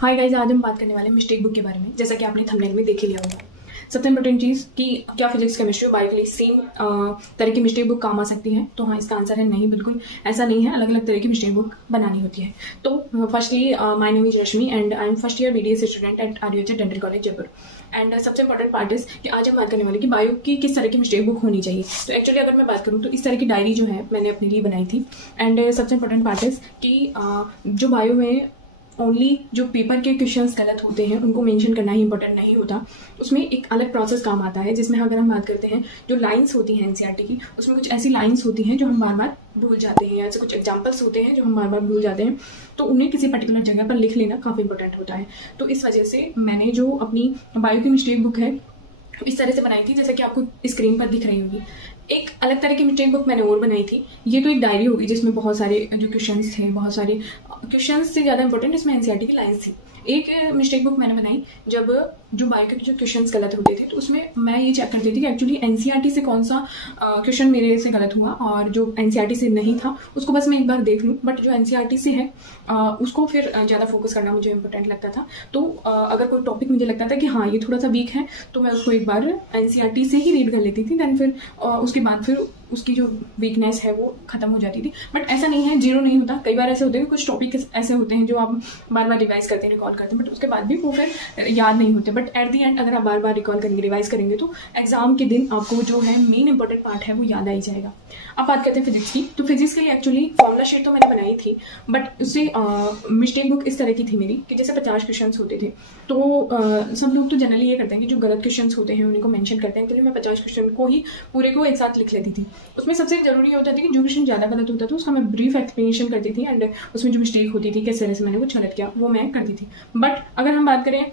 Hi guys, आज हम बात करने वाले हैं मिस्टेक बुक के बारे में। जैसा कि आपने थंबनेल में देख ही लिया होगा। सबसे इंपॉर्टेंट चीज़ कि क्या फिजिक्स केमिस्ट्री और बायो के लिए सेम तरह की मिस्टेक बुक काम आ सकती है, तो हाँ, इसका आंसर है नहीं, बिल्कुल ऐसा नहीं है। अलग अलग तरह की मिस्टेक बुक बनानी होती है। तो firstly my name is Rashmi and I am first year BDS student at RUH dental college Jaipur. And सबसे इंपॉर्टेंट पार्ट इज कि आज हम बात करने वाले कि बायो की किस तरह की मिस्टेक बुक होनी चाहिए। तो एक्चुअली अगर मैं बात करूँ तो इस तरह की डायरी जो है मैंने अपने लिए बनाई थी। एंड सबसे इंपॉर्टेंट पार्ट इज कि जो बायो में ओनली जो पेपर के क्वेश्चंस गलत होते हैं उनको मेंशन करना ही इंपॉर्टेंट नहीं होता। उसमें एक अलग प्रोसेस काम आता है, जिसमें अगर हम बात करते हैं जो लाइंस होती हैं NCERT की, उसमें कुछ ऐसी लाइंस होती हैं जो हम बार बार भूल जाते हैं, ऐसे कुछ एग्जाम्पल्स होते हैं जो हम बार बार भूल जाते हैं, तो उन्हें किसी पर्टिकुलर जगह पर लिख लेना काफ़ी इंपॉर्टेंट होता है। तो इस वजह से मैंने जो अपनी बायो की मिस्टेक बुक है इस तरह से बनाई थी, जैसा कि आपको स्क्रीन पर दिख रही होगी। एक अलग तरह की मिस्टेक बुक मैंने और बनाई थी। ये तो एक डायरी होगी जिसमें बहुत सारे जो क्वेश्चंस थे, बहुत सारे क्वेश्चंस से ज़्यादा इंपॉर्टेंट इसमें NCERT की लाइन्स थी। एक मिस्टेक बुक मैंने बनाई जब जो बायो के जो क्वेश्चंस गलत होते थे, तो उसमें मैं ये चेक करती थी कि एक्चुअली NCERT से कौन सा क्वेश्चन मेरे से गलत हुआ और जो NCERT से नहीं था उसको बस मैं एक बार देख लूँ, बट जो NCERT से है उसको फिर ज़्यादा फोकस करना मुझे इंपॉर्टेंट लगता था। तो अगर कोई टॉपिक मुझे लगता था कि हाँ ये थोड़ा सा वीक है, तो मैं उसको एक बार NCERT से ही रीड कर लेती थी। दैन फिर उसके बाद फिर उसकी जो वीकनेस है वो खत्म हो जाती थी। बट ऐसा नहीं है, जीरो नहीं होता। कई बार ऐसे होते हैं, कुछ टॉपिक ऐसे होते हैं जो आप बार बार रिवाइज करते हैं, रिकॉल करते हैं, बट उसके बाद भी वो फिर याद नहीं होते। बट एट दी एंड अगर आप बार बार रिकॉल करेंगे, रिवाइज करेंगे, तो एग्जाम के दिन आपको जो है मेन इंपॉर्टेंट पार्ट है वो याद आ ही जाएगा। अब बात करते हैं फिजिक्स की। तो फिजिक्स के लिए एक्चुअली फॉर्मुला शीट तो मैंने बनाई थी, बट उससे मिस्टेक बुक इस तरह की थी मेरी कि जैसे 50 क्वेश्चन होते थे, तो सब लोग तो जनरली ये करते हैं कि जो गलत क्वेश्चन होते हैं उन्हीं को मेंशन करते हैं। तो मैं 50 क्वेश्चन को ही पूरे को एक साथ लिख लेती थी। उसमें सबसे जरूरी होता था कि जो क्वेश्चन ज़्यादा गलत होता था उसका मैं ब्रीफ एक्सप्लेनेशन करती थी, एंड उसमें जो मिस्टेक होती थी, किस तरह से मैंने कुछ गलत किया, वो मैं करती थी। बट अगर हम बात करें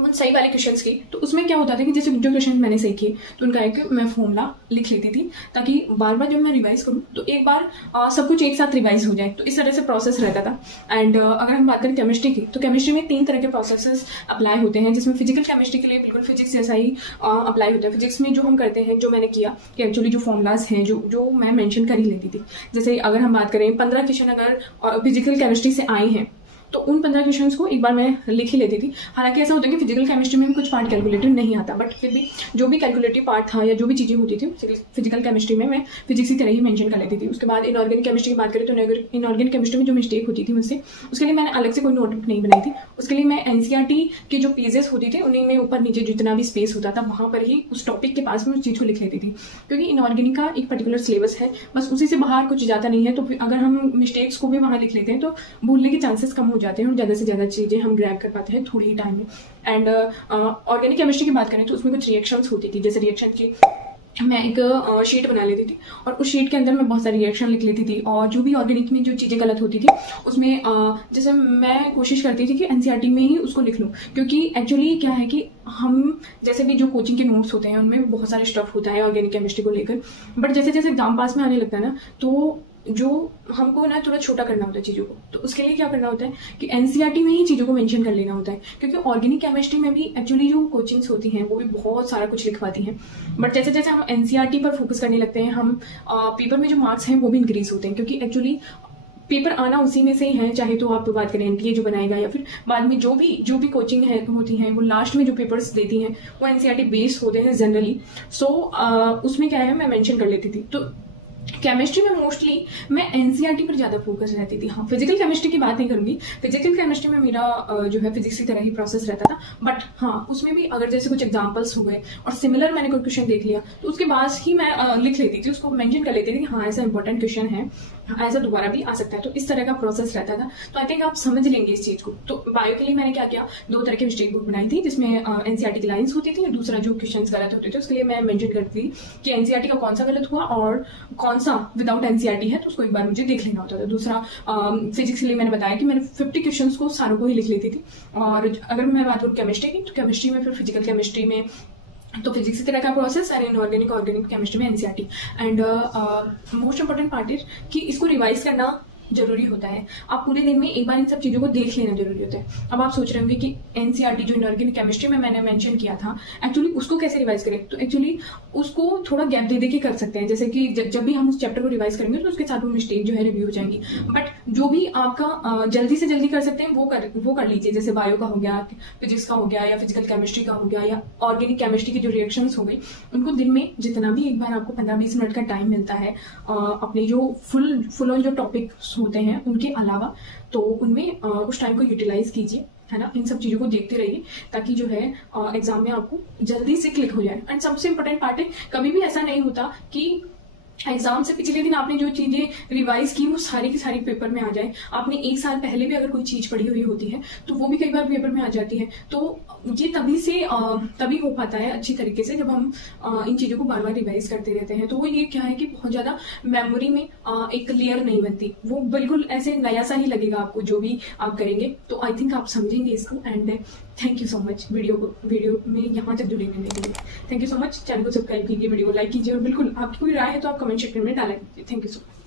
उन सही वाले क्वेश्चंस की, तो उसमें क्या होता था कि जैसे जो क्वेश्चन मैंने सही किए तो उनका एक मैं फॉर्मूला लिख लेती थी, ताकि बार बार जब मैं रिवाइज करूँ तो एक बार सब कुछ एक साथ रिवाइज हो जाए। तो इस तरह से प्रोसेस रहता था। एंड अगर हम बात करें केमिस्ट्री की, तो केमिस्ट्री में 3 तरह के प्रोसेसेस अप्लाई होते हैं, जिसमें फिजिकल केमिस्ट्री के लिए बिल्कुल फिजिक्स जैसा ही अप्लाई होता है। फिजिक्स में जो हम करते हैं, जो मैंने किया कि एक्चुअली जो फॉर्मूलाज हैं जो मैं मैंशन कर ही लेती थी। जैसे अगर हम बात करें 15 क्वेश्चन अगर फिजिकल केमिस्ट्री से आए हैं, तो उन 15 क्वेश्चंस को एक बार मैं लिख ही लेती थी। हालांकि ऐसा होता है कि फिजिकल केमिस्ट्री में भी कुछ पार्ट कैलकुलेटर नहीं आता, बट फिर भी जो भी कैलकुलेटिव पार्ट था या जो भी चीज़ें होती थी फिजिकल केमिस्ट्री में मैं फिजिक्स की तरह ही मेंशन कर लेती थी। उसके बाद इनऑर्गेनिक केमिस्ट्री की बात करें तो इनऑर्गेनिक केमिस्ट्री में जो मिस्टेक होती थी मुझसे, उसके लिए मैंने अलग से कोई नोटबुक नहीं बनाई थी। उसके लिए मैं NCERT की जो पेजेस होती थी उन्हीं में ऊपर नीचे जितना भी स्पेस होता था वहाँ पर ही उस टॉपिक के पास में उस चीज़ को लिख लेती थी, क्योंकि इनऑर्गेनिक का एक पर्टिकुलर सिलेबस है, बस उसी से बाहर कुछ जाता नहीं है। तो अगर हम मिस्टेक्स को भी वहाँ लिख लेते हैं तो भूलने के चांसेस कम हो जाते हैं और ज़्यादा से ज़्यादा चीज़ें हम ग्रैब कर पाते हैं थोड़ी ही टाइम में। एंड ऑर्गेनिक केमिस्ट्री की बात करें तो उसमें कुछ रिएक्शंस होती थी। जैसे रिएक्शन की मैं एक शीट बना लेती थी और उस शीट के अंदर मैं बहुत सारी रिएक्शन लिख लेती थी, और जो भी ऑर्गेनिक में जो चीज़ें गलत होती थी उसमें जैसे मैं कोशिश करती थी कि NCERT में ही उसको लिख लूँ, क्योंकि एक्चुअली क्या है कि हम जैसे भी जो कोचिंग के नोट्स होते हैं उनमें बहुत सारे स्टफ होता है ऑर्गेनिक केमिस्ट्री को लेकर, बट जैसे जैसे एग्जाम पास में आने लगता है ना, तो जो हमको ना थोड़ा छोटा करना होता है चीज़ों को। तो उसके लिए क्या करना होता है कि NCERT में ही चीज़ों को मेंशन कर लेना होता है, क्योंकि ऑर्गेनिक केमिस्ट्री में भी एक्चुअली जो कोचिंग्स होती हैं वो भी बहुत सारा कुछ लिखवाती हैं, बट जैसे जैसे हम NCERT पर फोकस करने लगते हैं, हम पेपर में जो मार्क्स हैं वो भी इंक्रीज होते हैं, क्योंकि एक्चुअली पेपर आना उसी में से ही है। चाहे तो आप बात करें NTA जो बनाएगा या फिर बाद में जो भी कोचिंग है होती हैं, वो लास्ट में जो पेपर्स देती हैं वो NCERT बेस्ड होते हैं जनरली। सो उसमें क्या है, मैं मेंशन कर लेती थी। तो केमिस्ट्री में मोस्टली मैं NCERT पर ज़्यादा फोकस रहती थी। हाँ, फिजिकल केमिस्ट्री की बात नहीं करूँगी। फिजिकल केमिस्ट्री में मेरा जो है फिजिक्स की तरह ही प्रोसेस रहता था, बट हाँ उसमें भी अगर जैसे कुछ एग्जांपल्स हो गए और सिमिलर मैंने कोई क्वेश्चन देख लिया तो उसके बाद ही मैं लिख लेती थी, उसको मेंशन कर लेती थी कि हाँ ऐसा इंपॉर्टेंट क्वेश्चन है, ऐसा दोबारा भी आ सकता है। तो इस तरह का प्रोसेस रहता था। तो आई थिंक आप समझ लेंगे इस चीज़ को। तो बायो के लिए मैंने क्या किया, 2 तरह की मिस्टेक बुक बनाई थी, जिसमें NCERT की लाइन्स होती थी और दूसरा जो क्वेश्चन गलत होते थे उसके लिए मैं मेंशन करती थी कि NCERT का कौन सा गलत हुआ और कौन सा विदाउट NCERT है, तो उसको एक बार मुझे देख लेना होता था। दूसरा फिजिक्स के लिए मैंने बताया कि मैंने 50 क्वेश्चन को सारों को ही लिख लेती थी। और अगर मैं बात करूँ केमिस्ट्री की, तो केमिस्ट्री में फिर फिजिकल केमिस्ट्री में तो फिजिक्स की तरह का प्रोसेस एंड ऑर्गेनिक केमिस्ट्री में NCERT। And most important part is कि इसको रिवाइज करना जरूरी होता है। आप पूरे दिन में एक बार इन सब चीजों को देख लेना जरूरी होता है। अब आप सोच रहे होंगे कि एनसीईआरटी जो इनऑर्गेनिक केमिस्ट्री में मैंने मेंशन किया था, एक्चुअली उसको कैसे रिवाइज करें? तो एक्चुअली उसको थोड़ा गैप दे के कर सकते हैं, जैसे कि जब भी हम उस चैप्टर को रिवाइज करेंगे तो उसके साथ वो मिस्टेक जो है रिव्यू हो जाएंगी। बट जो भी आपका जल्दी से जल्दी कर सकते हैं वो कर लीजिए, जैसे बायो का हो गया, फिजिक्स का हो गया, या फिजिकल केमिस्ट्री का हो गया, या ऑर्गेनिक केमिस्ट्री की जो रिएक्शंस हो गई, उनको दिन में जितना भी एक बार आपको 15-20 मिनट का टाइम मिलता है अपने जो फुल ऑन जो टॉपिक्स होते हैं उनके अलावा, तो उनमें उस टाइम को यूटिलाइज कीजिए, है ना। इन सब चीजों को देखते रहिए ताकि जो है एग्जाम में आपको जल्दी से क्लिक हो जाए। एंड सबसे इंपॉर्टेंट पार्ट है, कभी भी ऐसा नहीं होता कि एग्जाम से पिछले दिन आपने जो चीजें रिवाइज की वो सारी की सारी पेपर में आ जाए। आपने एक साल पहले भी अगर कोई चीज पढ़ी हुई होती है तो वो भी कई बार पेपर में आ जाती है। तो ये तभी हो पाता है अच्छी तरीके से जब हम इन चीजों को बार बार रिवाइज करते रहते हैं। तो वो ये क्या है कि बहुत ज्यादा मेमोरी में एक लेयर नहीं बनती, वो बिल्कुल ऐसे नया सा ही लगेगा आपको जो भी आप करेंगे। तो आई थिंक आप समझेंगे इसको। And thank you so much video में यहाँ तक जुड़े रहने के लिए। Thank you so much. Channel को सब्सक्राइब कीजिए, वीडियो को लाइक कीजिए, और बिल्कुल आपकी कोई राय है तो आप कमेंट सेक्शन में डाला कीजिए। Thank you so much.